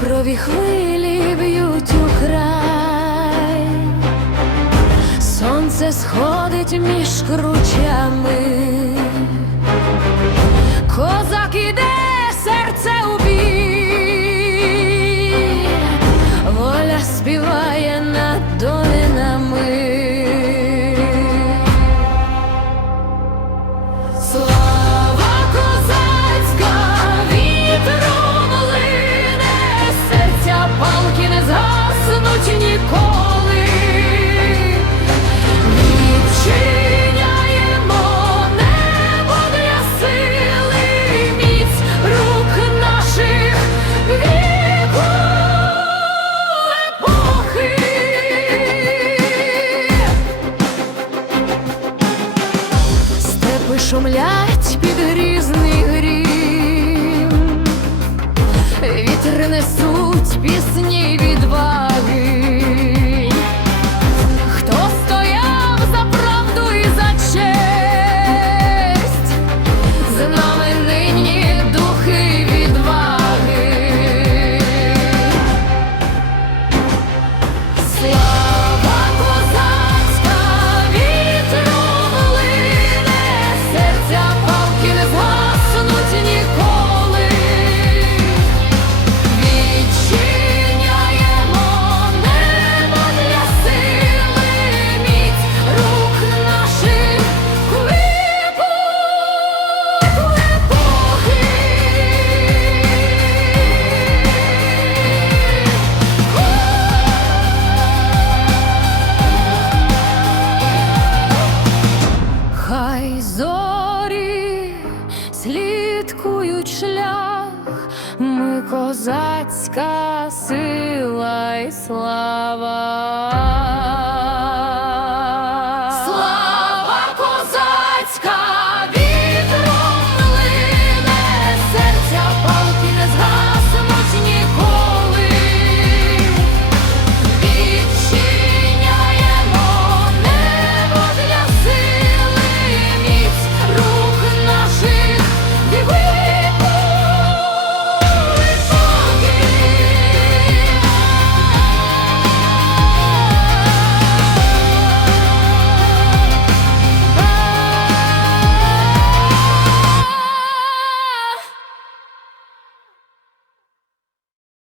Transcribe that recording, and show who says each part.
Speaker 1: Кіпрові хвилі б'ють у край, сонце сходить між кручами, козак іде серце убій, воля співає. Шумлять під грізний грім, вітри несуть пісні відваги. Слідкують шлях, ми козацька сила і слава.